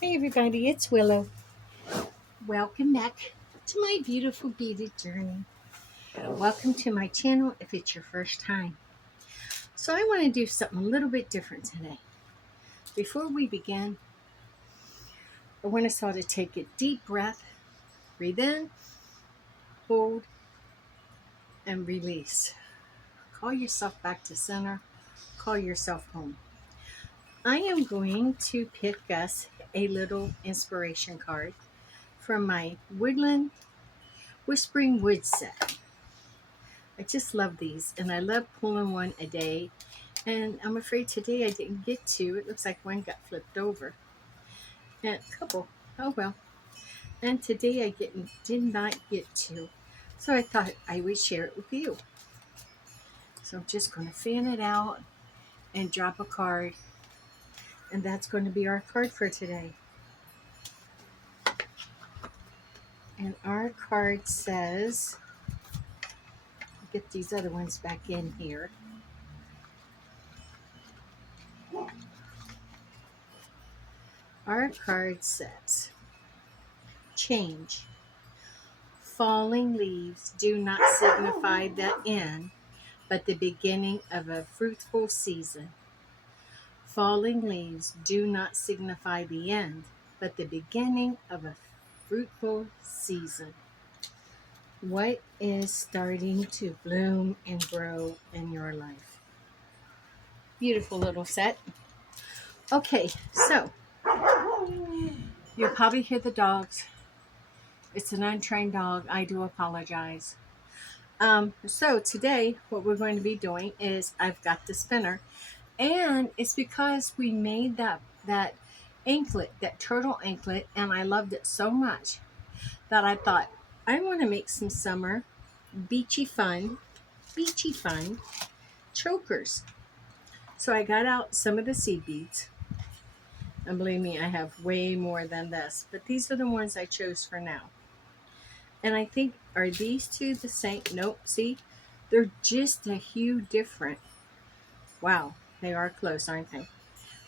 Hey everybody, it's Willow. Welcome back to my beautiful beaded journey. Welcome to my channel if it's your first time. So I want to do something a little bit different today. Before we begin, I want us all to take a deep breath, breathe in, hold, and release. Call yourself back to center, call yourself home. I am going to pick us a little inspiration card from my Woodland Whispering Wood set. I just love these, and I love pulling one a day. And I'm afraid today I didn't get to. It looks like one got flipped over. And a couple. Oh well. And today did not get to. So I thought I would share it with you. So I'm just going to fan it out and drop a card. And that's going to be our card for today. And our card says, get these other ones back in here. Our card says, change. Falling leaves do not signify the end, but the beginning of a fruitful season. Falling leaves do not signify the end, but the beginning of a fruitful season. What is starting to bloom and grow in your life? Beautiful little set. Okay, so you'll probably hear the dogs. It's an untrained dog. I do apologize. So today what we're going to be doing is I've got the spinner, and it's because we made that anklet, that turtle anklet, and I loved it so much that I thought I want to make some summer beachy fun chokers. So I got out some of the seed beads, and believe me, I have way more than this, but these are the ones I chose for now. And I think, are these two the same? Nope. See, they're just a hue different. Wow, they are close, aren't they?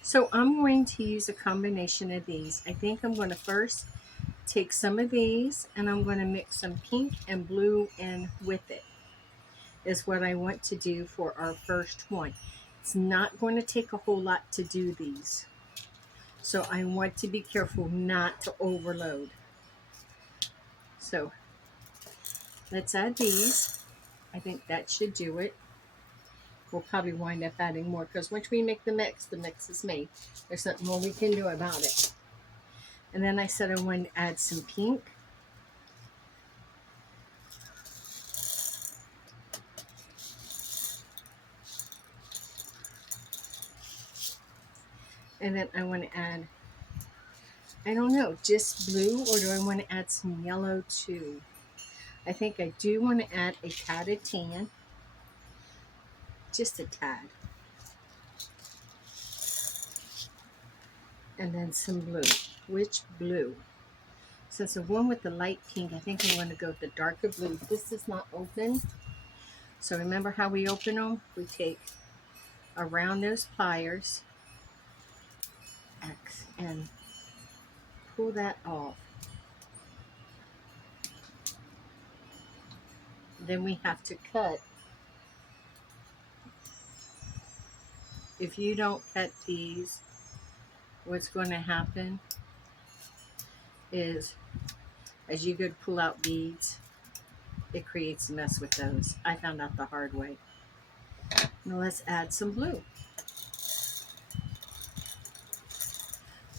So I'm going to use a combination of these. I think I'm going to first take some of these and I'm going to mix some pink and blue in with it, is what I want to do for our first one. It's not going to take a whole lot to do these. So I want to be careful not to overload. So let's add these. I think that should do it. We'll probably wind up adding more because once we make the mix is made. There's nothing more we can do about it. And then I said I wanted to add some pink. And then I want to add, I don't know, just blue, or do I want to add some yellow too? I think I do want to add a tad of tan, just a tad. And then some blue. Which blue? Since the one with the light pink, I think I'm going to go with the darker blue. This is not open. So remember how we open them? We take around those pliers and pull that off. Then we have to cut. If you don't cut these, what's going to happen is as you go to pull out beads, it creates a mess with those. I found out the hard way. Now let's add some blue.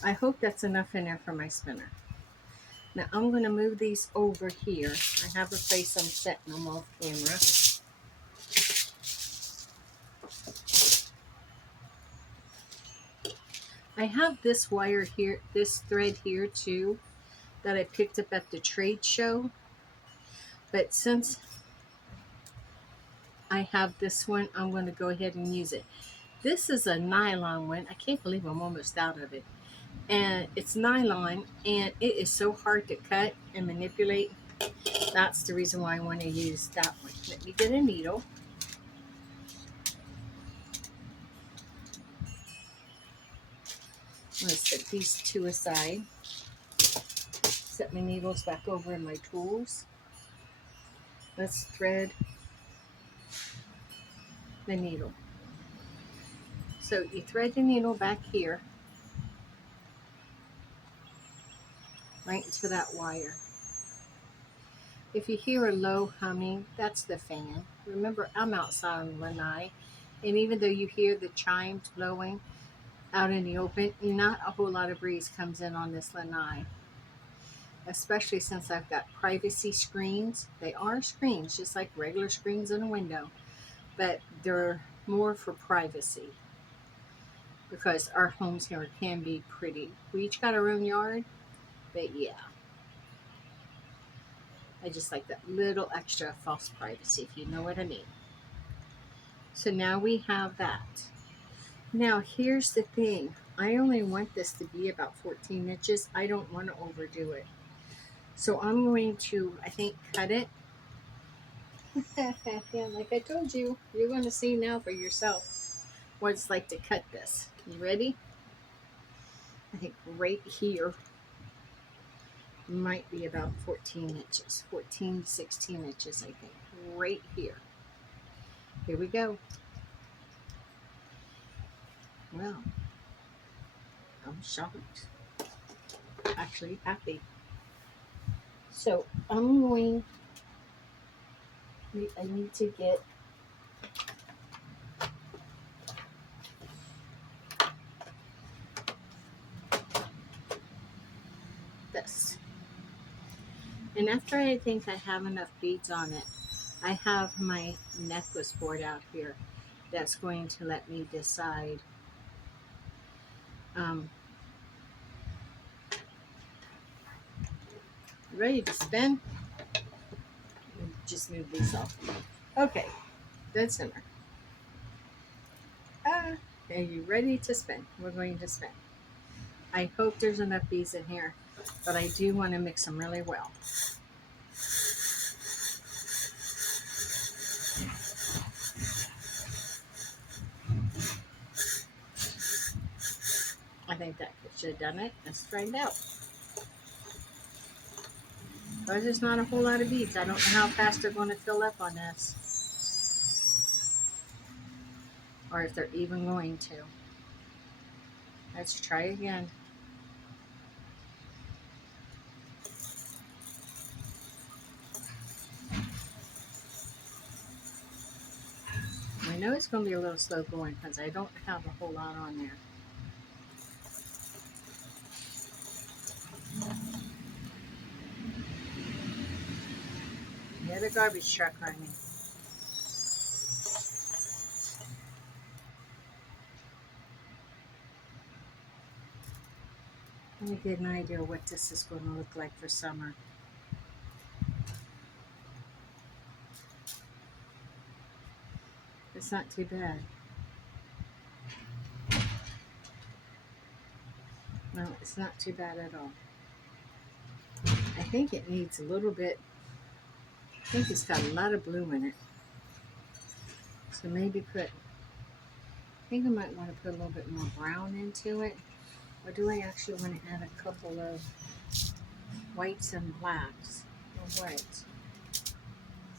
I hope that's enough in there for my spinner. Now I'm going to move these over here. I have a place I'm setting them off camera. I have this wire here, this thread here too, that I picked up at the trade show. But since I have this one, I'm going to go ahead and use it. This is a nylon one. I can't believe I'm almost out of it. And it's nylon, and it is so hard to cut and manipulate. That's the reason why I want to use that one. Let me get a needle. I'm going to set these two aside. Set my needles back over in my tools. Let's thread the needle. So you thread the needle back here, right into that wire. If you hear a low humming, that's the fan. Remember, I'm outside on lanai, and even though you hear the chimes blowing out in the open, not a whole lot of breeze comes in on this lanai. Especially since I've got privacy screens. They are screens, just like regular screens in a window, but they're more for privacy because our homes here can be pretty. We each got our own yard, but yeah, I just like that little extra false privacy, if you know what I mean. So now we have that. Now here's the thing. I only want this to be about 14 inches. I don't want to overdo it. So I'm going to, I think, cut it. Yeah, like I told you, you're going to see now for yourself what it's like to cut this. You ready? I think right here might be about 14 inches. 14 to 16 inches, I think. Right here. Here we go. Well, I'm shocked. Actually happy. So I'm going, I need to get this. And after I think I have enough beads on it, I have my necklace board out here that's going to let me decide. Ready to spin? Just move these off. Okay, dead center. Are you ready to spin? We're going to spin. I hope there's enough beads in here, but I do want to mix them really well. I think that should have done it. Let's try it out. There's just not a whole lot of beads. I don't know how fast they're going to fill up on this, or if they're even going to. Let's try again. I know it's going to be a little slow going because I don't have a whole lot on there. Yeah, the garbage truck running. Let me get an idea what this is going to look like for summer. It's not too bad. No, it's not too bad at all. I think it needs a little bit. I think it's got a lot of blue in it. So maybe I think I might want to put a little bit more brown into it. Or do I actually want to add a couple of whites and blacks? Or whites?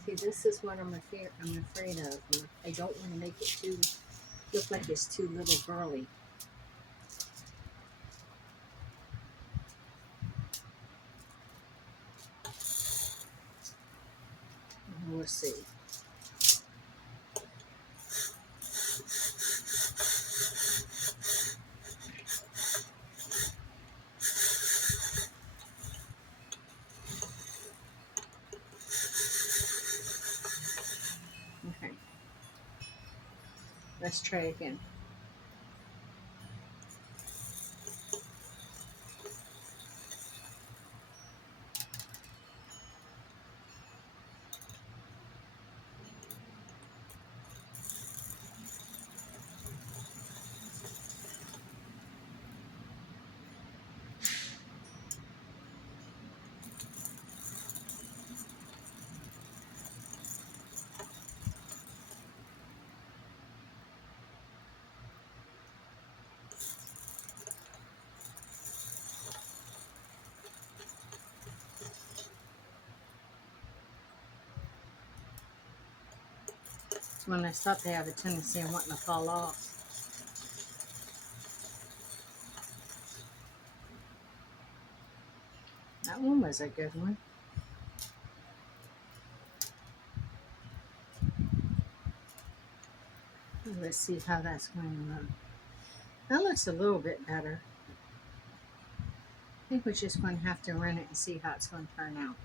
See, this is what I'm afraid of. I don't want to make it look like it's too little girly. We'll see. Okay. Let's try again. When I stop, they have a tendency of wanting to fall off. That one was a good one. Let's see how that's going to look. That looks a little bit better. I think we're just going to have to run it and see how it's going to turn out.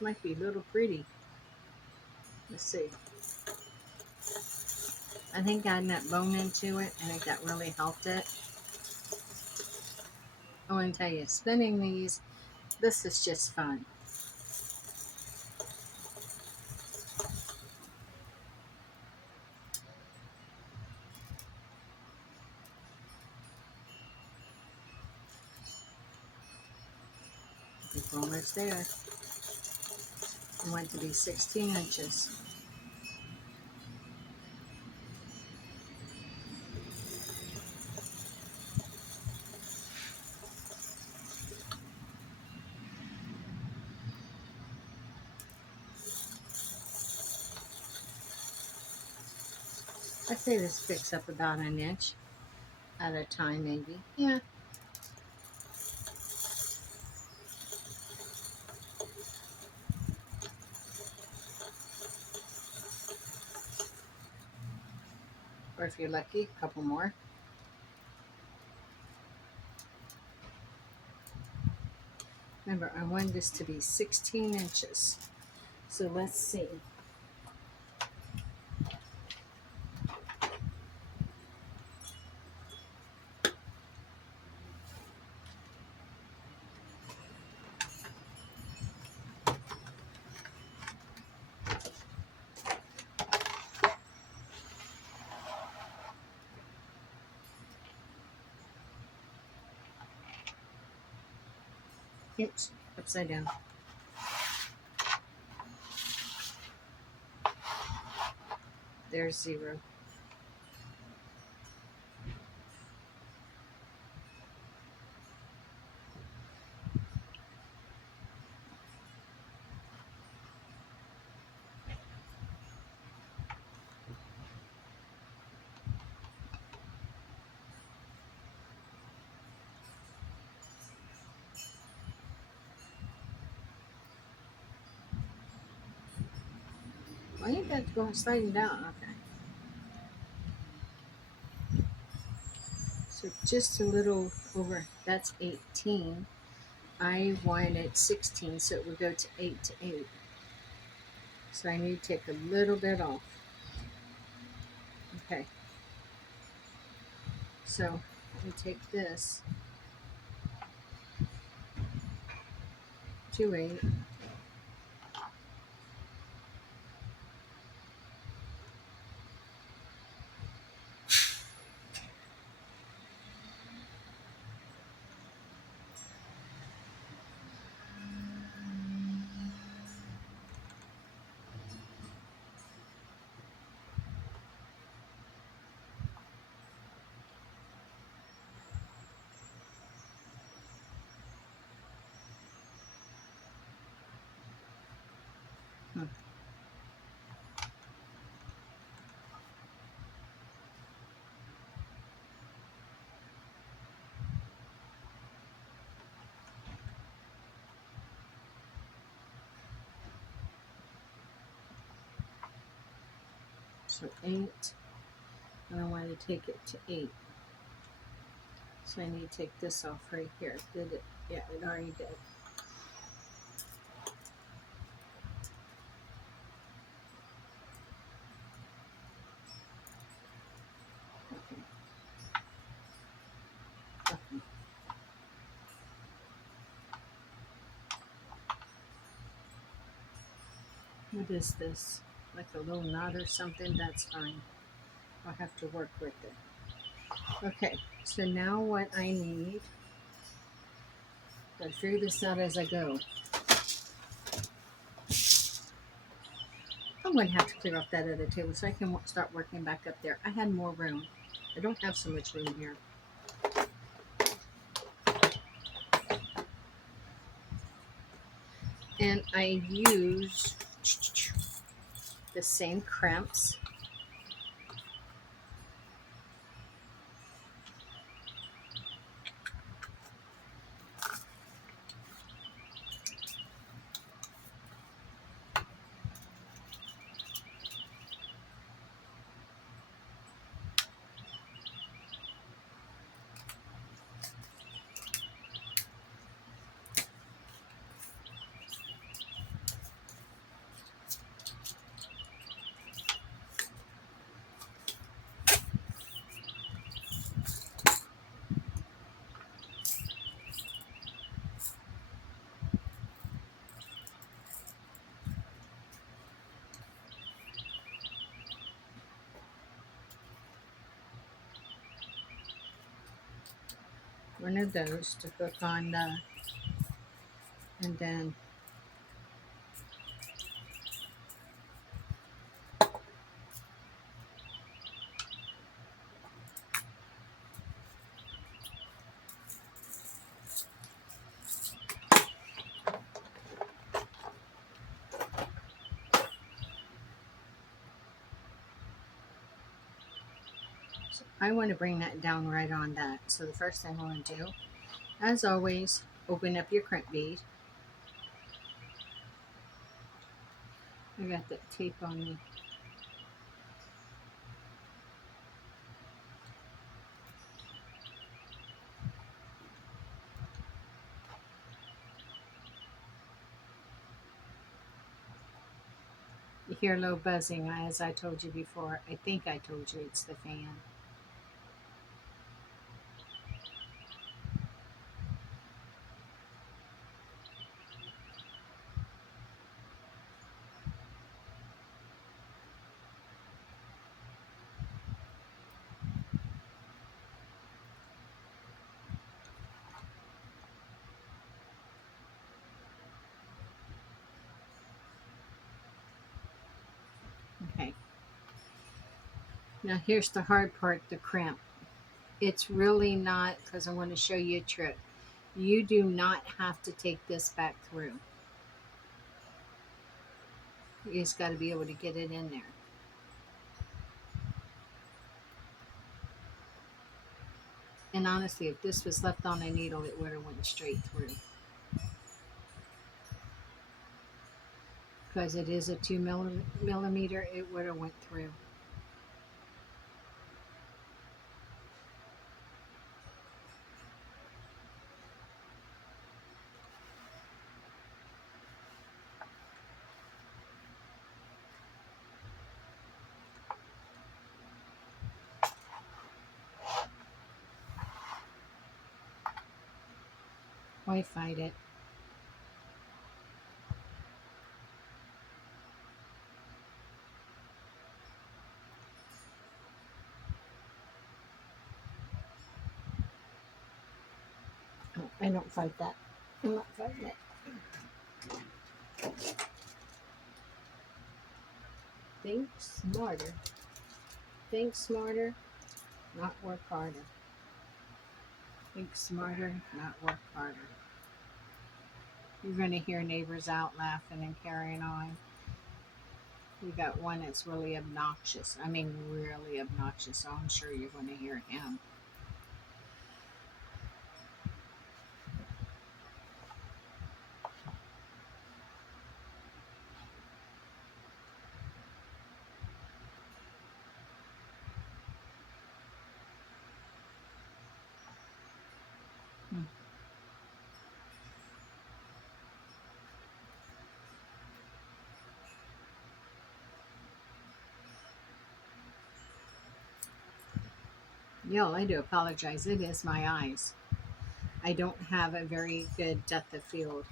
Might be a little pretty. Let's see. I think adding that bone into it, I think that really helped it. I want to tell you, spinning these, this is just fun. It's almost there. I want it to be 16 inches. I say this picks up about an inch at a time, maybe. Yeah. Or if you're lucky, a couple more. Remember, I want this to be 16 inches. So let's see. Oops, upside down. There's 0. Why ain't that going sliding down? Okay. So just a little over, that's 18. I wanted 16, so it would go to 8 to 8. So I need to take a little bit off. Okay. So let me take this to 8. So 8. And I want to take it to 8. So I need to take this off right here. Did it? Yeah, it already did. Okay. Okay. What is this? Like a little knot or something? That's fine. I'll have to work with it. Okay, so now what I need, I'll figure this out as I go. I'm going to have to clear off that other table so I can start working back up there. I had more room. I don't have so much room here. And I use the same crimps. One of those to hook on the, and then so I want to bring that down right on that. So the first thing I want to do, as always, open up your crimp bead. I got that tape on me. You hear low buzzing, as I told you before. I think I told you it's the fan. Okay. Now here's the hard part, the crimp. It's really not, because I want to show you a trick. You do not have to take this back through. You just got to be able to get it in there. And honestly, if this was left on a needle, it would have went straight through. Because it is a 2 millimeter, it would have went through. Why fight it? Oh, I don't fight that. I'm not fighting it. Think smarter. Think smarter, not work harder. Think smarter, not work harder. You're going to hear neighbors out laughing and carrying on. We got one that's really obnoxious. I mean, really obnoxious. So I'm sure you're going to hear him. Hmm. Yo, I do apologize. It is my eyes. I don't have a very good depth of field.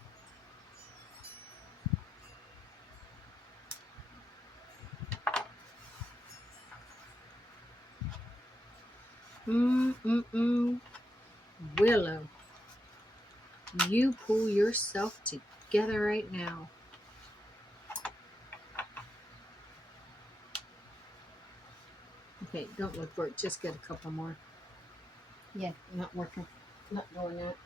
Willow, you pull yourself together right now. Okay, don't look for it. Just get a couple more. Yeah, not working. Not doing that.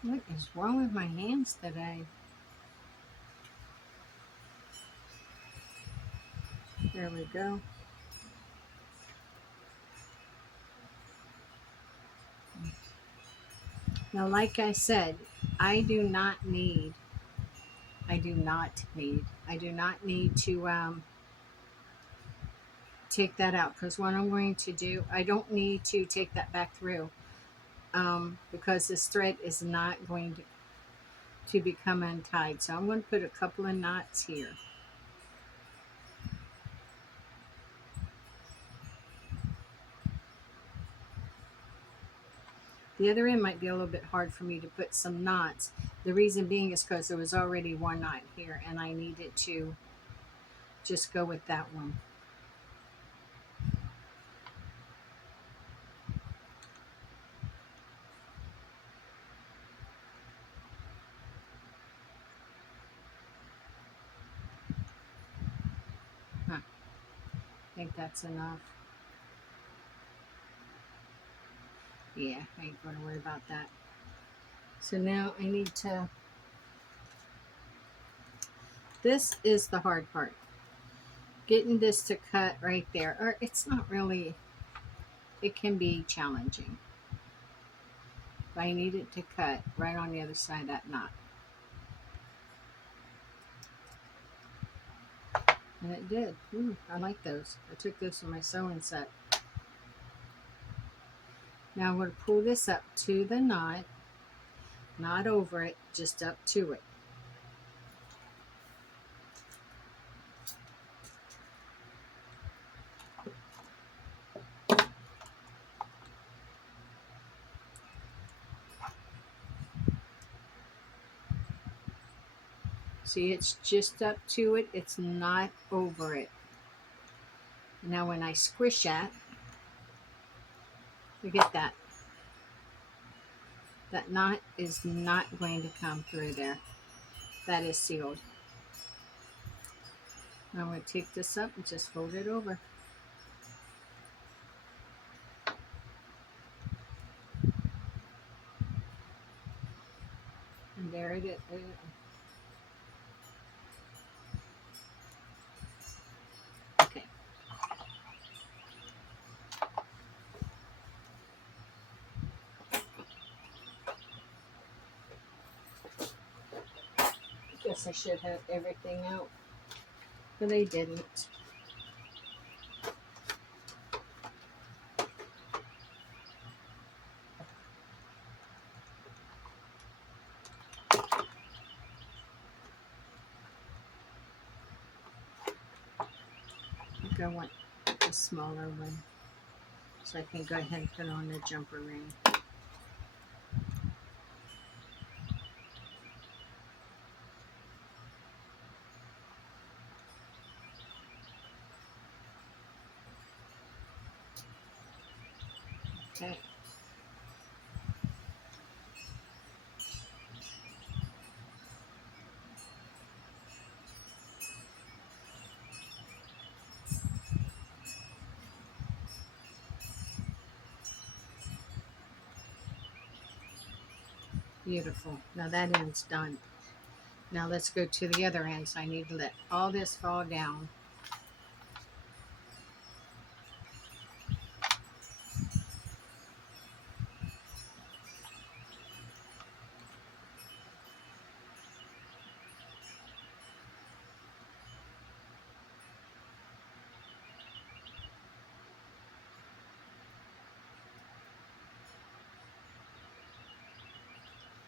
What is wrong with my hands today? There we go. Now, like I said, I do not need, I do not need to take that out, because what I'm going to do, I don't need to take that back through because this thread is not going to become untied. So I'm going to put a couple of knots here. The other end might be a little bit hard for me to put some knots. The reason being is because there was already one knot here and I needed to just go with that one. Huh. I think that's enough. Yeah, I ain't going to worry about that. So now I need to, this is the hard part. Getting this to cut right there, or it's not really, it can be challenging. But I need it to cut right on the other side of that knot. And it did. Ooh, I like those. I took those from my sewing set. Now I'm going to pull this up to the knot, not over it, just up to it. See, it's just up to it, it's not over it. Now when I squish that, you get that. That knot is not going to come through there. That is sealed. Now I'm going to take this up and just fold it over. And there it is. Okay. Guess I should have everything out, but I didn't. I think I want a smaller one so I can go ahead and put on the jumper ring. Okay. Beautiful. Now that end's done. Now let's go to the other end. So I need to let all this fall down.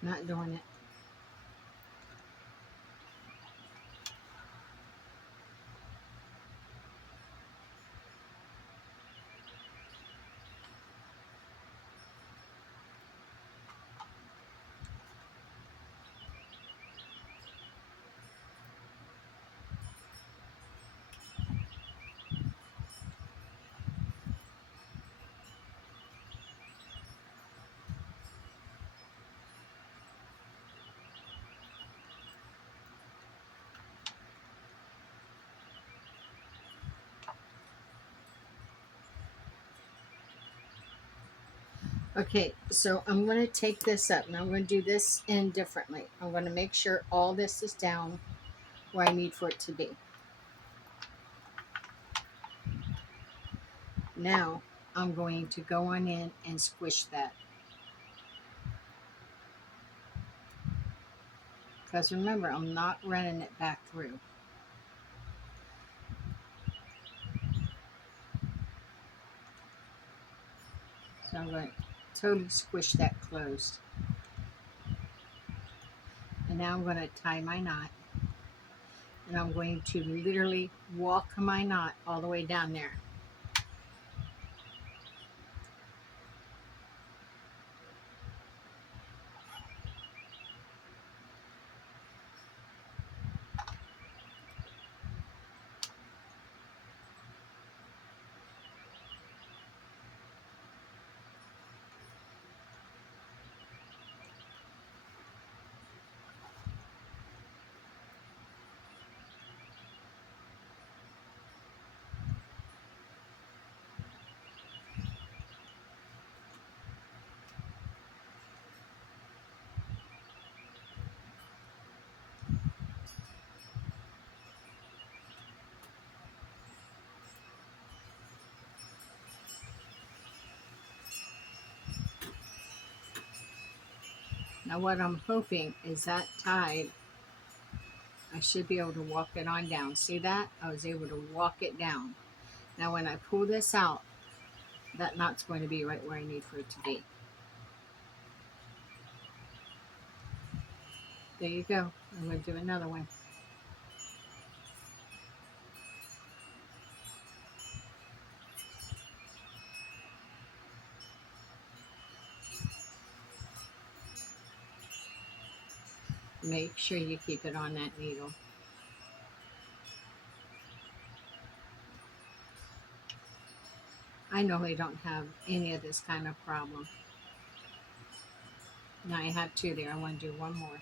Not doing it. Okay, so I'm going to take this up. Now I'm going to do this in differently. I'm going to make sure all this is down where I need for it to be. Now I'm going to go on in and squish that. Because remember, I'm not running it back through. So I'm going to totally squish that closed. And now I'm going to tie my knot. And I'm going to literally walk my knot all the way down there. Now what I'm hoping is that tied, I should be able to walk it on down. See that? I was able to walk it down. Now when I pull this out, that knot's going to be right where I need for it to be. There you go. I'm going to do another one. Make sure you keep it on that needle. I normally don't have any of this kind of problem. Now I have two there. I want to do one more.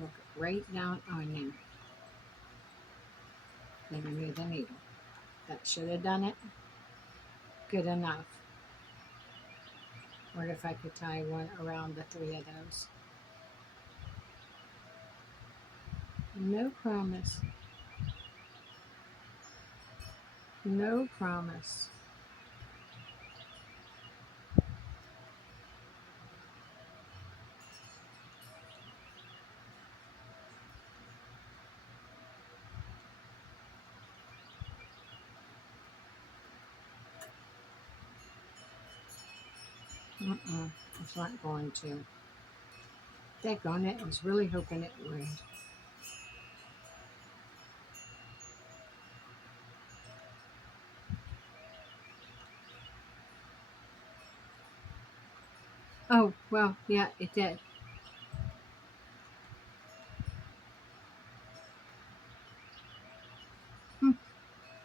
Look right down on you. Then remove the needle. That should have done it. Good enough. What if I could tie one around the three of those? No promise. No promise. It's not going to. Daggone it, I was really hoping it would. Oh, well, yeah, it did.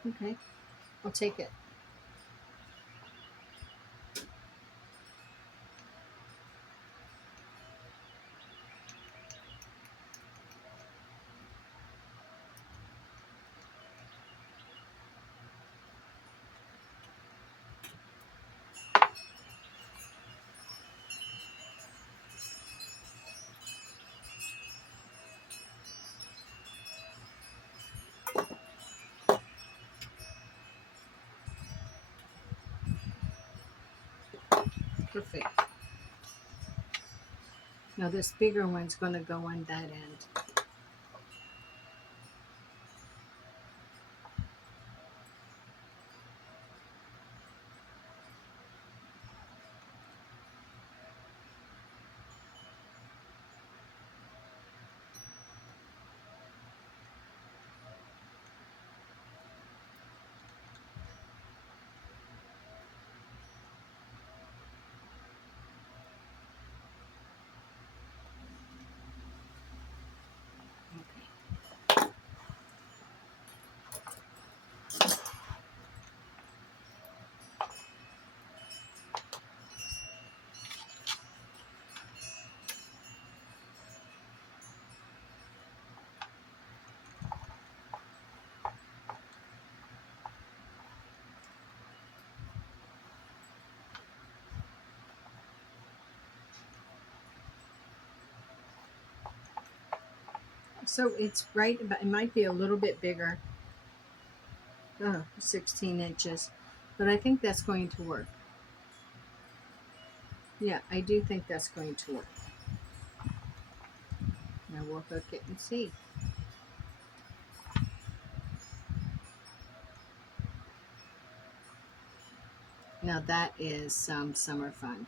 Okay, I'll take it. Perfect. Now this bigger one's going to go on that end. So it's right about, it might be a little bit bigger. Oh, 16 inches. But I think that's going to work. Yeah, I do think that's going to work. Now we'll hook it and see. Now that is some summer fun.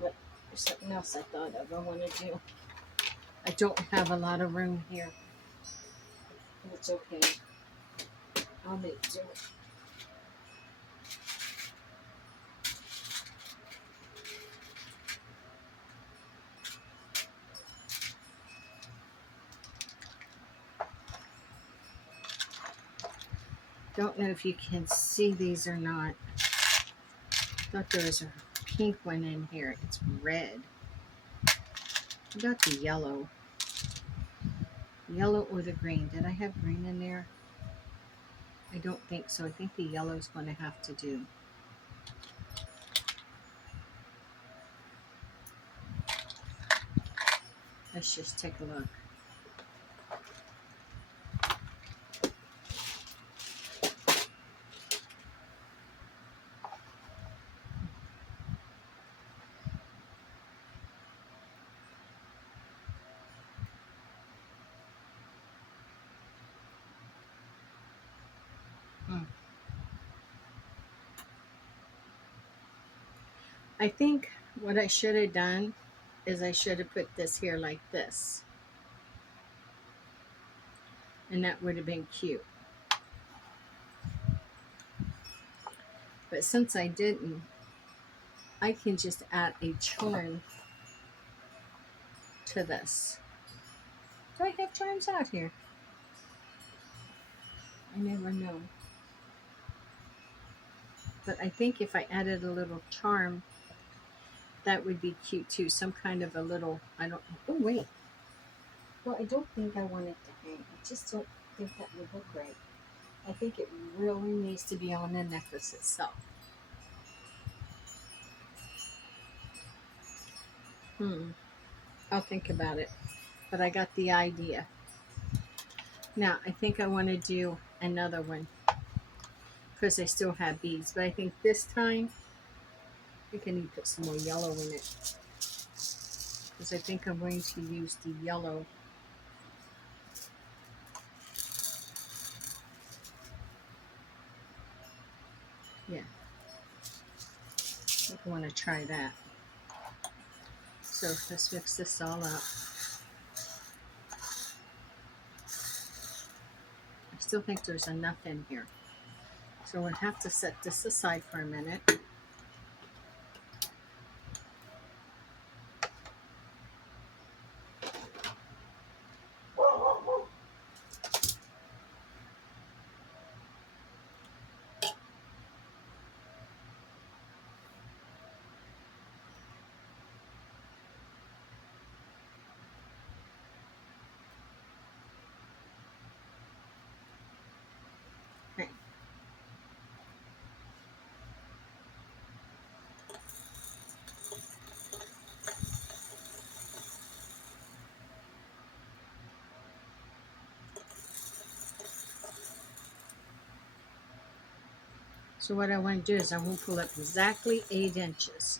But there's something else I thought of I want to do. I don't have a lot of room here. But it's okay. I'll make do. Don't know if you can see these or not. Thought there was a pink one in here. It's red. What about the yellow? Yellow or the green? Did I have green in there? I don't think so. I think the yellow is going to have to do. Let's just take a look. I think what I should have done is I should have put this here like this. And that would have been cute. But since I didn't, I can just add a charm to this. Do I have charms out here? I never know. But I think if I added a little charm, that would be cute too. Some kind of a little, I don't, oh wait. Well, I don't think I want it to hang. I just don't think that would look right. I think it really needs to be on the necklace itself. I'll think about it. But I got the idea. Now, I think I want to do another one because I still have beads. But I think this time, I think I need to put some more yellow in it. Because I think I'm going to use the yellow. Yeah. I think I want to try that. So let's mix this all up. I still think there's enough in here. So we'll have to set this aside for a minute. Okay. So what I want to do is I want to pull up exactly 8 inches.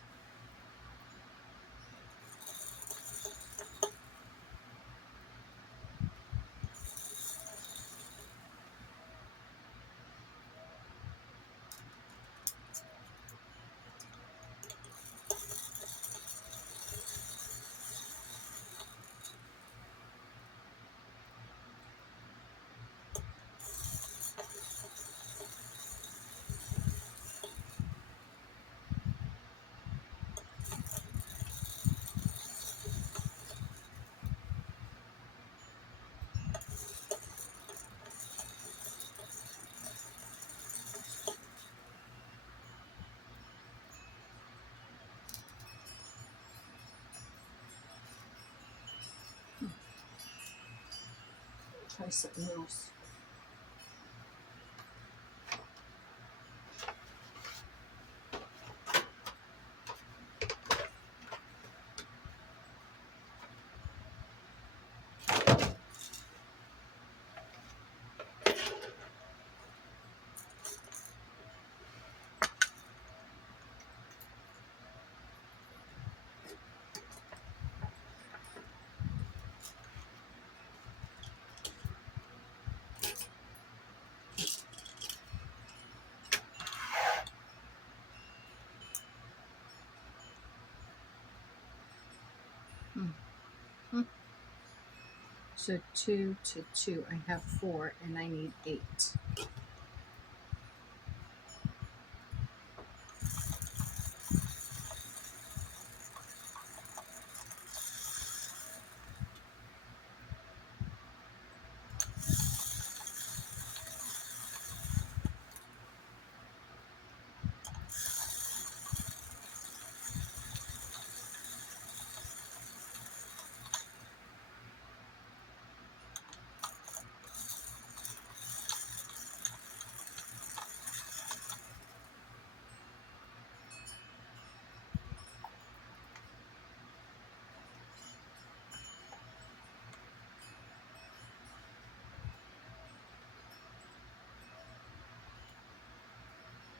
Try something else. So 2 to 2, I have 4 and I need 8.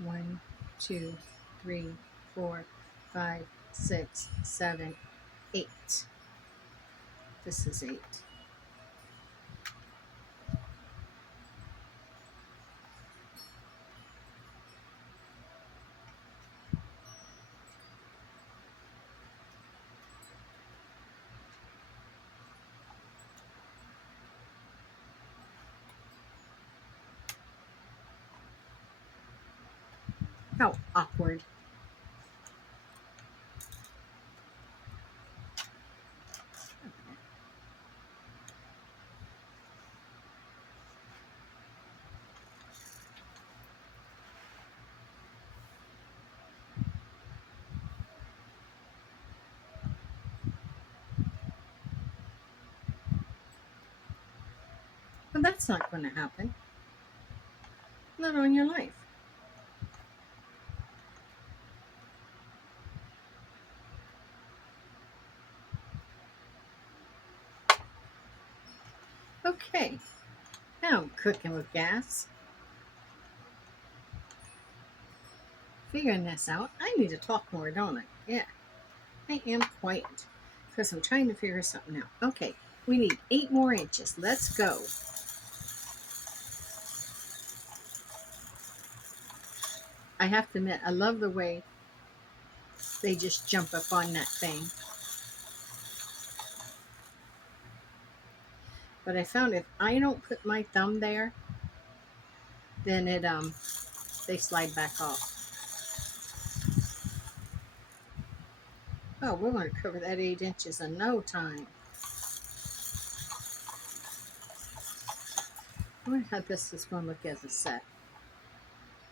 One, 2, 3, 4, 5, 6, 7, 8. This is 8. How awkward. But that's not going to happen. Not on your life. Okay. Now I'm cooking with gas. Figuring this out. I need to talk more, don't I? Yeah. I am quiet because I'm trying to figure something out. Okay. We need 8 more inches. Let's go. I have to admit, I love the way they just jump up on that thing. But I found if I don't put my thumb there, then they slide back off. Oh, we're going to cover that 8 inches in no time. I wonder how this is going to look as a set.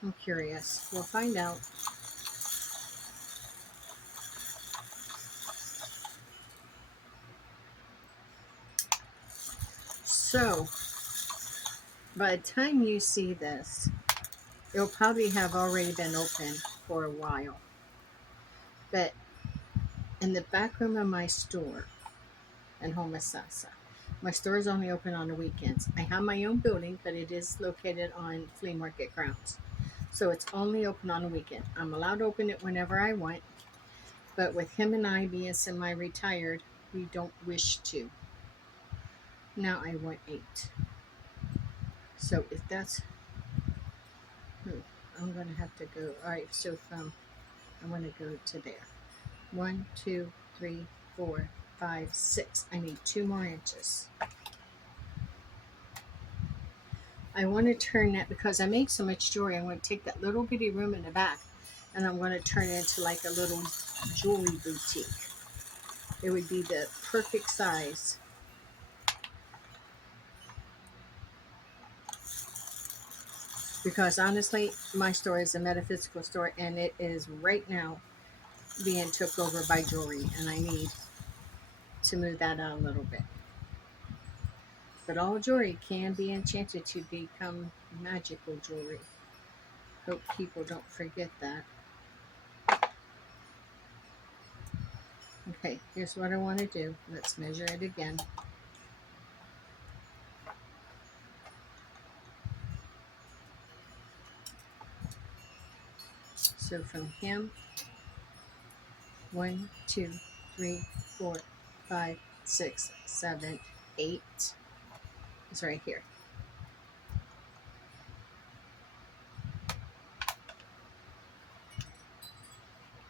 I'm curious. We'll find out. So, by the time you see this, it'll probably have already been open for a while. But in the back room of my store in Homosassa, my store is only open on the weekends. I have my own building, but it is located on flea market grounds. So it's only open on the weekend. I'm allowed to open it whenever I want, but with him and I being semi-retired, we don't wish to. Now I want 8. So if that's, I'm going to have to go. All right, so I want to go to there. 1, 2, 3, 4, 5, 6. I need 2 more inches. I want to turn that because I make so much jewelry. I'm going to take that little bitty room in the back and I'm going to turn it into like a little jewelry boutique. It would be the perfect size. Because honestly, my store is a metaphysical store and it is right now being took over by jewelry and I need to move that out a little bit. But all jewelry can be enchanted to become magical jewelry. Hope people don't forget that. Okay, here's what I want to do. Let's measure it again. So from him, 1, 2, 3, 4, 5, 6, 7, 8 is right here.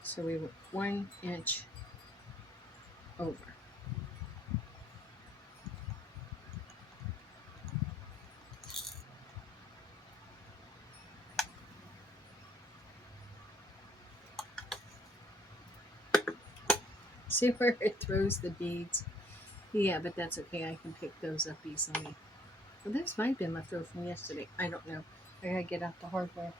So we went 1 inch over. See where it throws the beads? Yeah, but that's okay. I can pick those up easily. Well, this might have been left over from yesterday. I don't know. I gotta get out the hardware.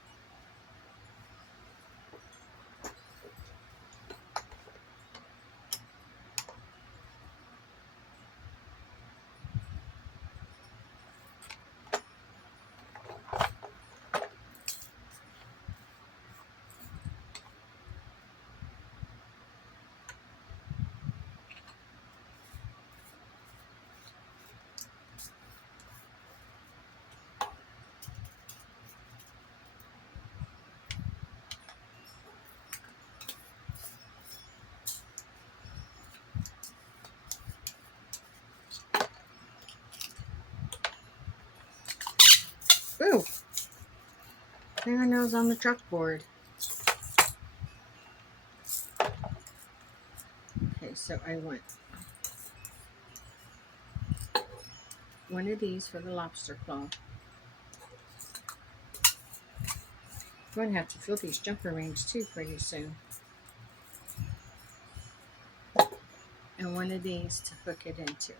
Ooh, fingernails on the chalkboard. Okay, so I want one of these for the lobster claw. I'm going to have to fill these jumper rings too pretty soon. And one of these to hook it into.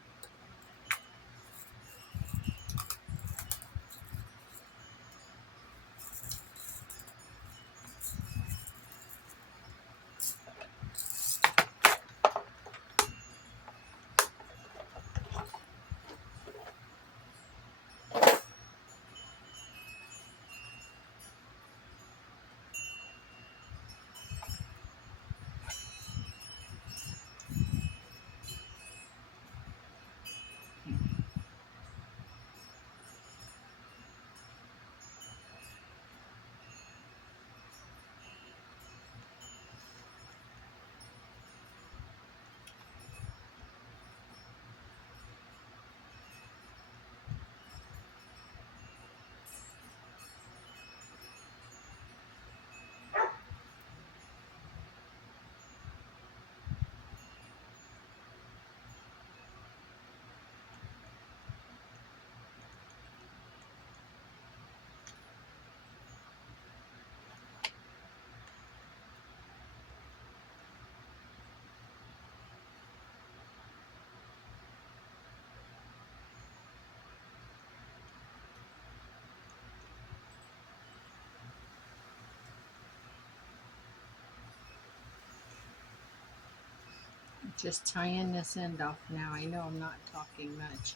Just tying this end off now. I know I'm not talking much,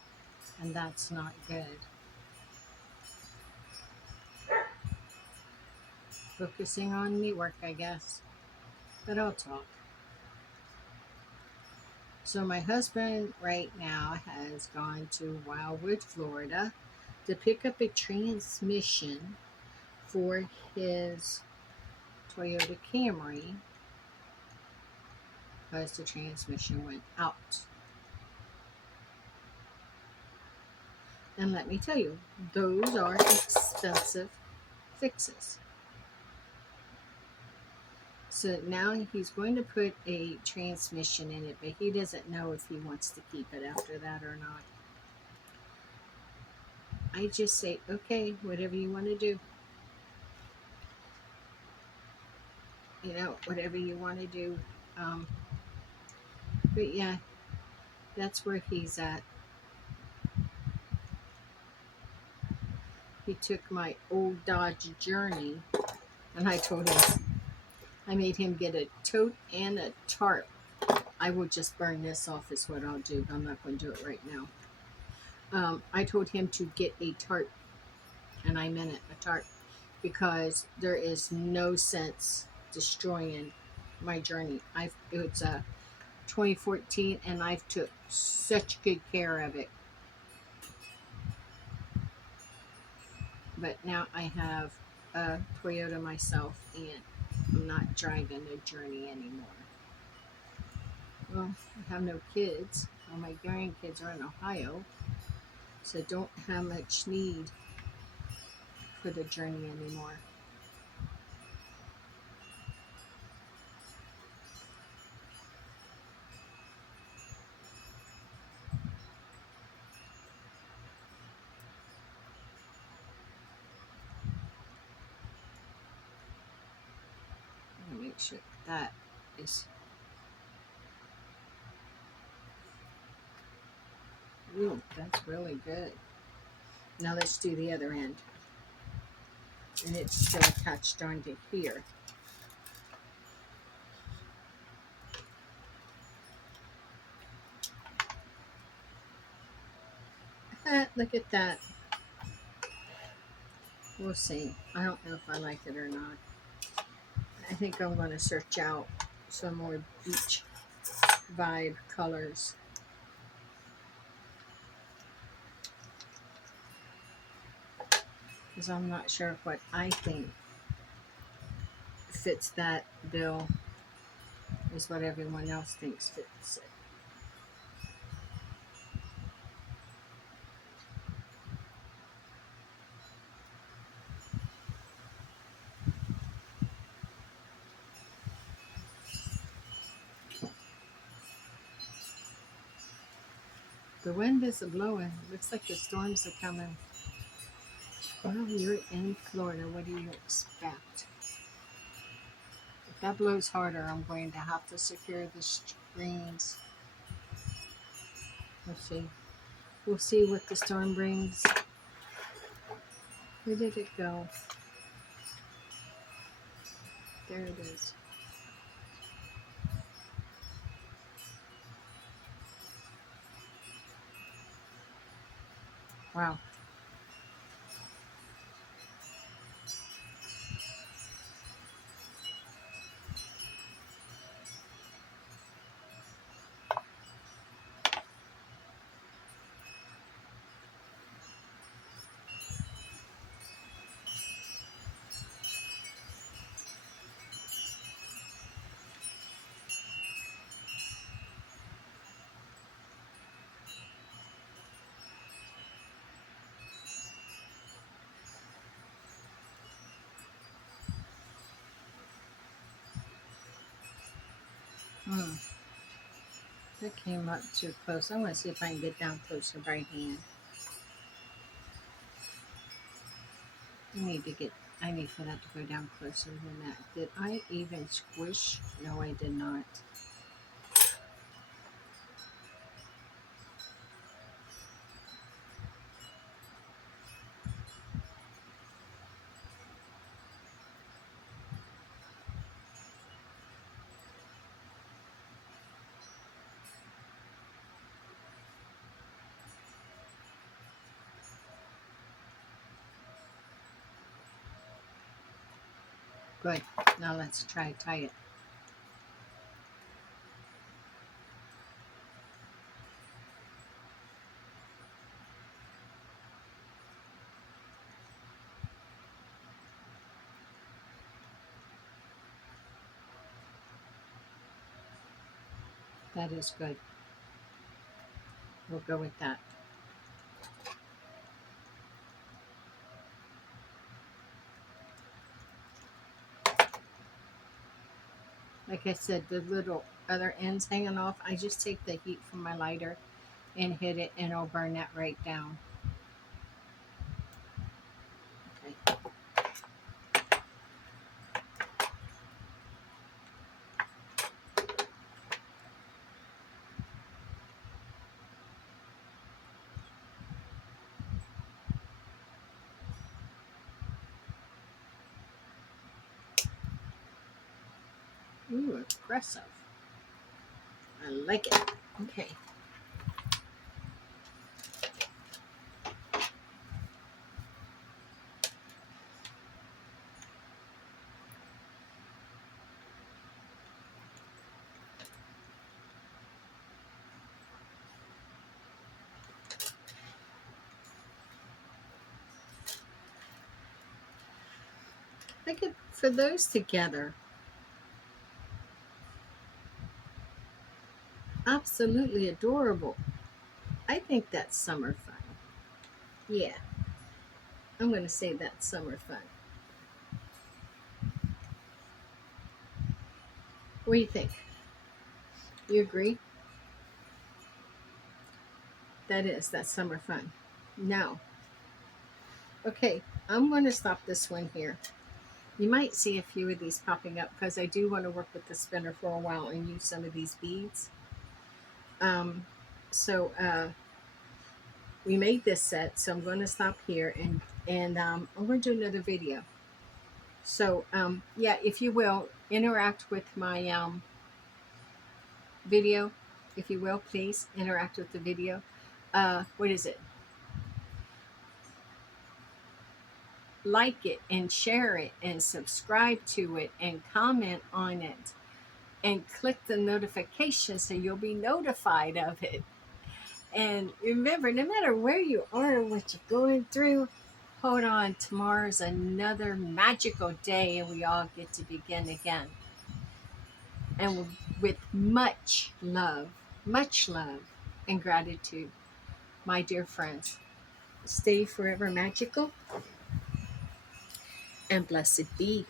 and that's not good. Focusing on me work, I guess, but I'll talk. So my husband right now has gone to Wildwood, Florida to pick up a transmission for his Toyota Camry because the transmission went out. And let me tell you, those are expensive fixes. So now he's going to put a transmission in it, but he doesn't know if he wants to keep it after that or not. I just say, okay, whatever you want to do. You know, whatever you want to do. Um, but yeah, that's where he's at. He took my old Dodge Journey, and I told him, I made him get a tote and a tarp. I will just burn this off is what I'll do. I'm not going to do it right now. I told him to get a tarp, and I meant it, a tarp, because there is no sense destroying my Journey. It's a 2014, and I've took such good care of it. But now I have a Toyota myself, and I'm not driving a Journey anymore. Well, I have no kids. All my grandkids are in Ohio, so don't have much need for the Journey anymore. I'm gonna make sure that is Ooh, that's really good. Now let's do the other end. And it's still attached onto here. Look at that. We'll see. I don't know if I like it or not. I think I'm going to search out some more beach vibe colors. Because I'm not sure what I think fits that bill is what everyone else thinks fits it. The wind isn't blowing. Looks like the storms are coming. Well, you're in Florida. What do you expect? If that blows harder, I'm going to have to secure the screens. Let's see. We'll see what the storm brings. Where did it go? There it is. Wow. Hmm. That came up too close. I want to see if I can get down closer by hand. I need for that to go down closer than that. Did I even squish? No, I did not. Good. Now let's try tie it. That is good. We'll go with that. Like I said, the little other ends hanging off, I just take the heat from my lighter and hit it and it'll burn that right down. Okay. Ooh, aggressive. I like it. Okay. I could, for those together, absolutely adorable. I think that's summer fun. Yeah, I'm going to say that's summer fun. What do you think? You agree? That's summer fun. Now, okay, I'm going to stop this one here. You might see a few of these popping up because I do want to work with the spinner for a while and use some of these beads. Um, so we made this set, so I'm going to stop here, and I'm going to do another video. So yeah, if you will interact with my video, if you will, please interact with the video. What is it? Like it and share it and subscribe to it and comment on it and click the notification so you'll be notified of it. And remember, no matter where you are and what you're going through, hold on. Tomorrow's another magical day, and we all get to begin again. And with much love and gratitude, my dear friends, stay forever magical and blessed be.